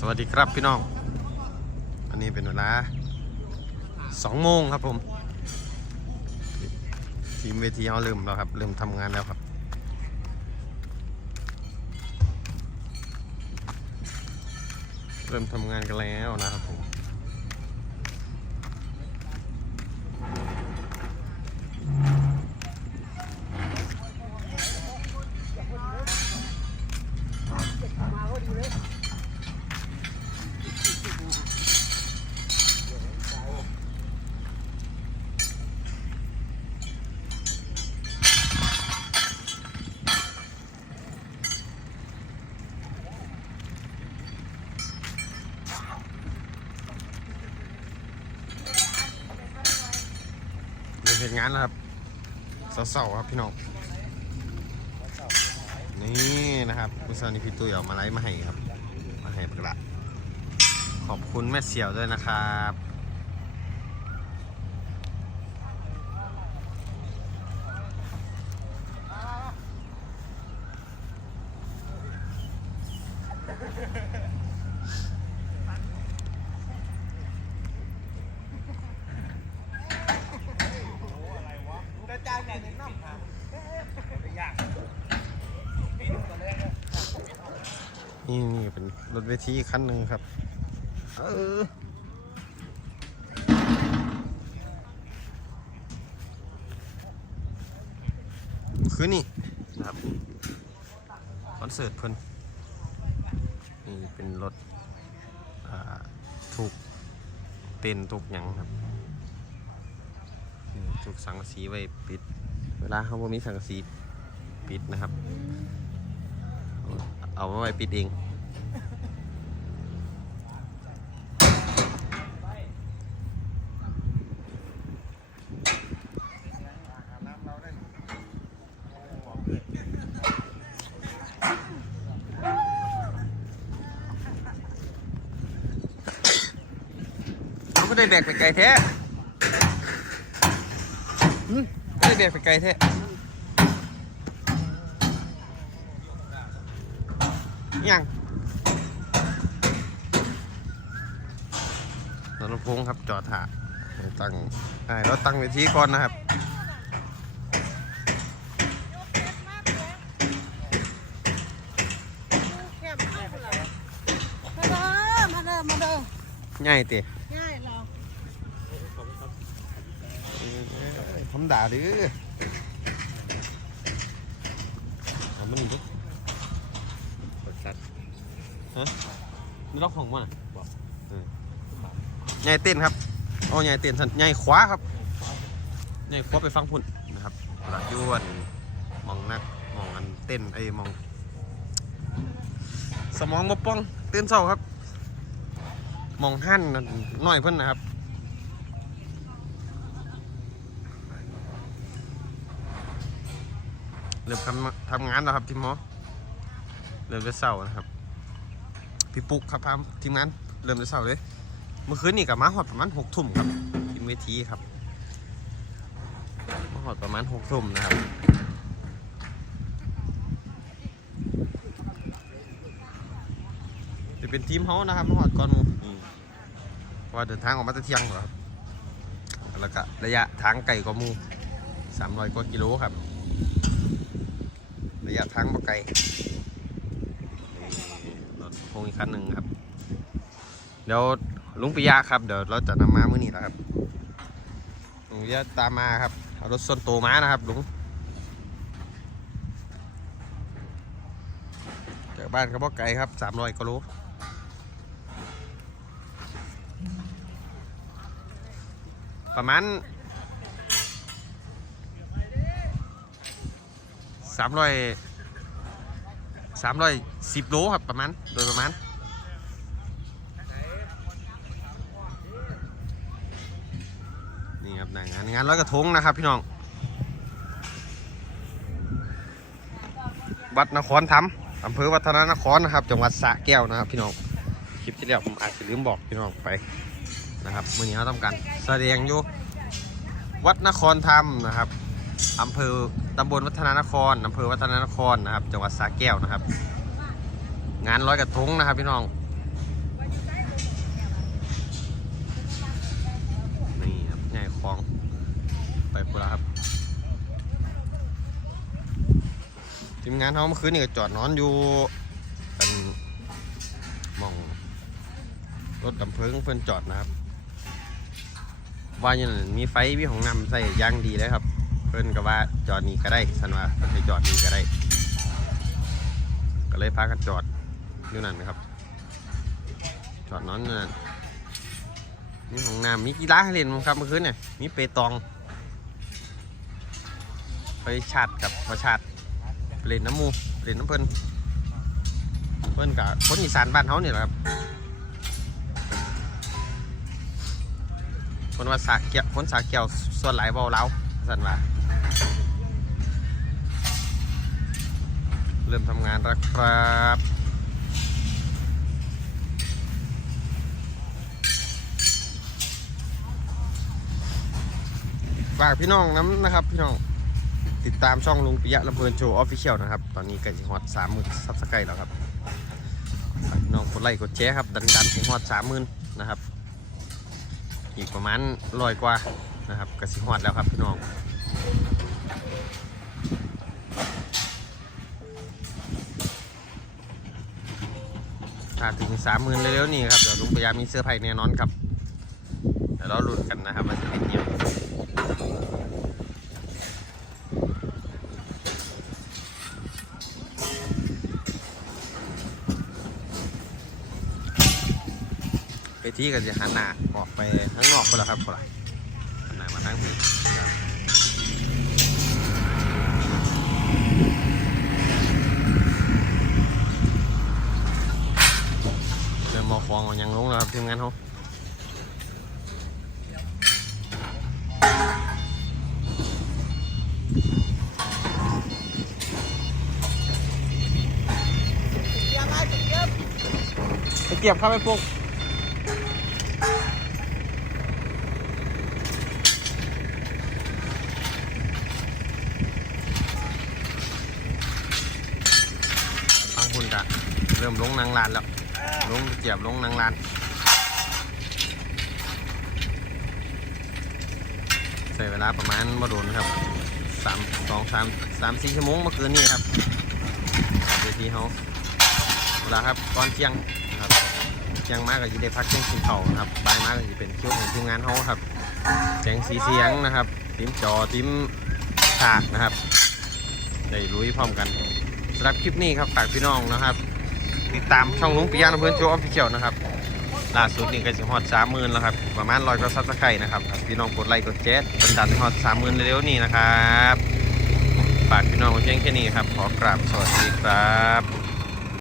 สวัสดีครับพี่น้อง อันนี้เป็นเวลาสองโมงครับผม ทีมเวทีเขาเริ่มแล้วครับ เริ่มทำงานแล้วครับ เริ่มทำงานกันแล้วนะครับผม ห็นงานแล้วครับเสาๆครับพี่น้องนี่นะครับคุณสานิพี่ตุ้ยเอามาไลฟ์มาให้ครับ มาให้ประกาศขอบคุณแม่เสี่ยวด้วยนะครับ นี่นี่เป็นรถเวทีคันหนึ่งครับ เออคือนี่นะครับคอนเสิร์ตเพิ่นนี่เป็นรถอ่าถูกเต้นถูกหยังครับนี่ถูกสังกะสีไว้ปิด เวลาเขาบ่มีสังกะสีปิดนะครับ เอาไว้ปิดเองเขาก็ได้แบกไปไกลแท้หึก็ได้แบกไปไกลแท้ ยังนนทพงศ์ครับจอดถาให้ตั้งให้เราตั้งเวทีก่อนนะครับมาเด้อมาเด้อมาเด้อง่ายเตะง่ายเราผมด่าดื้อเอามันนี่ดิ ฮะนี่ล็อกของมันอะเออใหญ่เต้นครับเอาใหญ่เต้นสันใหญ่ขวาครับใหญ่ขวาไปฟังพุ่นนะครับหลักยวนมองนักมองอันเต้นไอ้มอง สมองบ่ป้องตื่นเช้าครับ มองหั่นนั่นน้อยเพิ่นนะครับเริ่มทำทำงานแล้วครับทีมหมอเริ่มจะเศร้านะครับ พี่ปุ๊กครับพามทีมงานเริ่มจะเศร้าเลย เมื่อคืนนี่กับมาหอดประมาณหกทุ่มครับทีมเวทีครับมาหอดประมาณหกทุ่มนะครับจะเป็นทีมเขานะครับมาหอดก่อนมูนี่เพราะว่าเดินทางออกมาตะเที่ยงเหรอครับแล้วก็ระยะทางไกลกว่ามูสามร้อยกว่ากิโลครับ ระยะทางบ่ไก่ ถพงอีกคันหนึ่งครับ เดี๋ยวลุงปิยะครับ เดี๋ยวเราจะนำมามื้อนี้แหละครับลุงปิยะตามมาครับเอารถส่วนตัวมานะครับลุงจากบ้านก็บ่ไกลครับสามร้อยกิโลประมาณสามร้อย สามร้อยสิบโลครับประมาณ โดยประมาณนี่ครับหนงานงานร้อยกระทงนะครับพี่น้องวัดนครธรรมอำเภอวัฒนานครนะครับ จังหวัดสระแก้วนะครับ พี่น้องคลิปที่แล้วผมอาจจะลืมบอกพี่น้องไปนะครับมื่อนี้เราทำการแสดงอยู่วัดนครธรรมนะครับ อำเภอตำบลวัฒนานครอำเภอวัฒนานครนะครับ จังหวัดสระแก้วนะครับ งานร้อยกระทงนะครับ พี่น้องนี่ครับใหญ่คลองไปพูดแล้วครับทีมงานเขาเมื่อคืนนี่ก็จอดนอนอยู่เป็นมองรถดับเพิงเพื่อนจอดนะครับว่าอย่างนั้นมีไฟพี่ของนำใส่ย่างดีเลยครับ พื่อนก็ว่าจอดนี่ก็ได้สันว่าเพิ่นให้จอดนี่ก็ได้ ก็เลยพากันจอดอยู่นั่นนะครับ จอดนอนนู่นั่นมีของน้ำมีกีฬาให้เล่นมั้งครับเมื่อคืนเนี่ยมีเปตองไปชาติกับพอชาติไปเล่นน้ำมูไปเล่นน้ำเพิ่นเพิ่นกับคนอีสานบ้านเขาเนี่ยแหละครับคนว่าสาเกี่ยวคนสาเกี่ยวส่วนหลายเบาเล้าสันว่า ริ่มทำงานแล้วครับฝากพี่น้องน้ำนะครับพี่น้องติดตามช่องลุงปิยะลำเพลินโชว์ออฟฟิเชียลนะครับ ตอนนี้ก็จะฮอตสามหมื่นซับสไครต์แล้วครับฝากพี่น้องกดไลค์กดแชร์ครับ ดันดันถึงฮอตสามหมื่นนะครับ อีกประมาณร้อยกว่านะครับก็สิฮอตแล้วครับพี่น้อง ถ้าถึงสามหมื่นเร็วๆนี่ครับเดี๋ยวลุงพยายามมีเสื้อร์ไผ่แน่นอนครับเดี๋ยวเราลุ้นกันนะครับว่าจะเป็นยังไงไปที่กันจะหันหน้าออกไปข้างนอกคนละครับคนละหันหน้ามาทางนี้ครับเริ่มม อฟองกันยังลงแล้วครับทีมงานเขาไปเก็บเข้าไปปลุกบางคนก็เริ่มลงนางลานแล้ว ลงเจียบลงนางลานใช้เวลาประมาณมาโดนครับสามสองสามสามสี่ชั่วโมงเมื่อคืนนี้ครับเวทีเขาเวลาครับตอนเที่ยงนะครับเที่ยงมากก็จะได้พักเที่ยงกินเข่าครับบ่ายมากก็จะเป็นคิวของทีมงานเขาครับแสงสีเสียงนะครับทีมจอทีมฉากนะครับได้ลุยพร้อมกันสำหรับคลิปนี้ครับฝากพี่น้องนะครับ ติดตามช่องลุงปิยะนเพื่อนโจออฟฟิเชียลนะครับล่าสุดนี่ก็สิฮอดสามหมื่นแล้วครับประมาณร้อยกว่าซับสไครต์นะครับพี่น้องกดไลค์กดแชร์ดันดันฮอดสามหมื่นเร็วๆนี้นะครับฝากพี่น้องไว้เพียงแค่นี้ครับ ขอกราบสวัสดีครับ